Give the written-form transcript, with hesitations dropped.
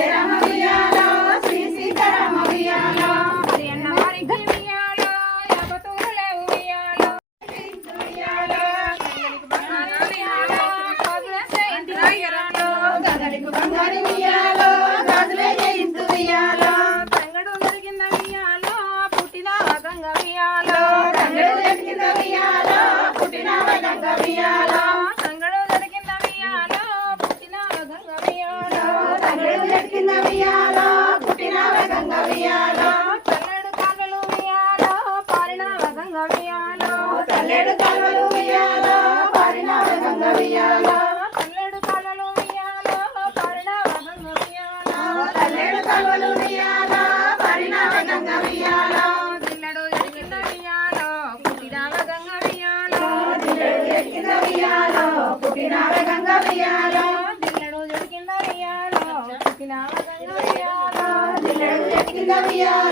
జయరామ ఉయ్యాలో శ్రీ సీతారామ ఉయ్యాలో అన్న వారికి ఉయ్యాలో యాపతూరు లేవు ఉయ్యాలో ఉయ్యాలో గదలికి బంగారు ఉయ్యాలో గాజులే జయించు ఉయ్యాలో తంగడు దొరికింద ఉయ్యాలో పుట్టిన గంగ ఉయ్యాలో తంగడు దొరికింద ఉయ్యాలో పుట్టిన గంగ ఉయ్యాలో తంగడు దొరికింద ఉయ్యాలో పుట్టిన గంగ ఉయ్యాలో తంగడు దొరికింద ఉయ్యాలో పుట్టిన గంగ ఉయ్యాలో తల్లెడు కాగలు ఉయ్యాలో పారిన గంగ ఉయ్యాలో తల్లెడు కాగలు ఉయ్యాలో పారిన గంగ ఉయ్యాలో తల్లెడు కాగలు ఉయ్యాలో పారిన గంగ ఉయ్యాలో తల్లెడు కాగలు ఉయ్యాలో పారిన గంగ ఉయ్యాలో దిల్లడు దొరికింద ఉయ్యాలో పుట్టిన గంగ ఉయ్యాలో దిల్లడు దొరికింద ఉయ్యాలో పుట్టిన గంగ ఉయ్యాలో దిల్లడు దొరికింద ఉయ్యాలో పుట్టిన గంగ ఉయ్యాలో దిల్లడు దొరికింద ఉయ్యాలో